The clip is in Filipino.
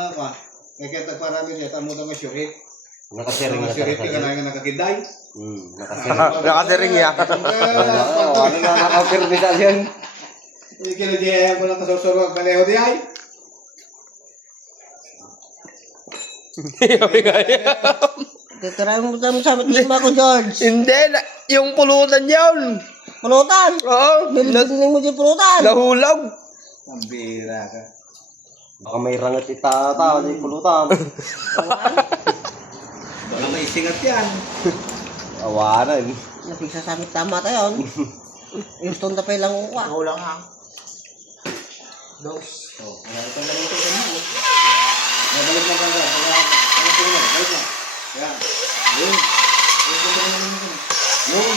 Apa? Kaya tagparami niya, tamo na masyurit. Nakasiring na Masyurit talaga. ka na nakakiday. Nakasiring. Nakasiring ya. Ano na nakapirmi sa yan? Kaya diya mo lang kasusuro, baleho di ay. Titirahin mo tayo sa lima ko, George. Hindi, yung pulutan yun. Pulutan. Oo, Nilibinin mo dyan pulutan. nahulog. Ang bira ka. Baka may rangat itata, di pulutan. Baka may singat yan. Awanan. Napigsasamit tama tayo. Yung stone na pa ilang kukuha. Ikaw lang ha. Dos. Oh, ano ito lang ito sa mo. Balik lang ka. Balik lang. Yan. Yun. Yun.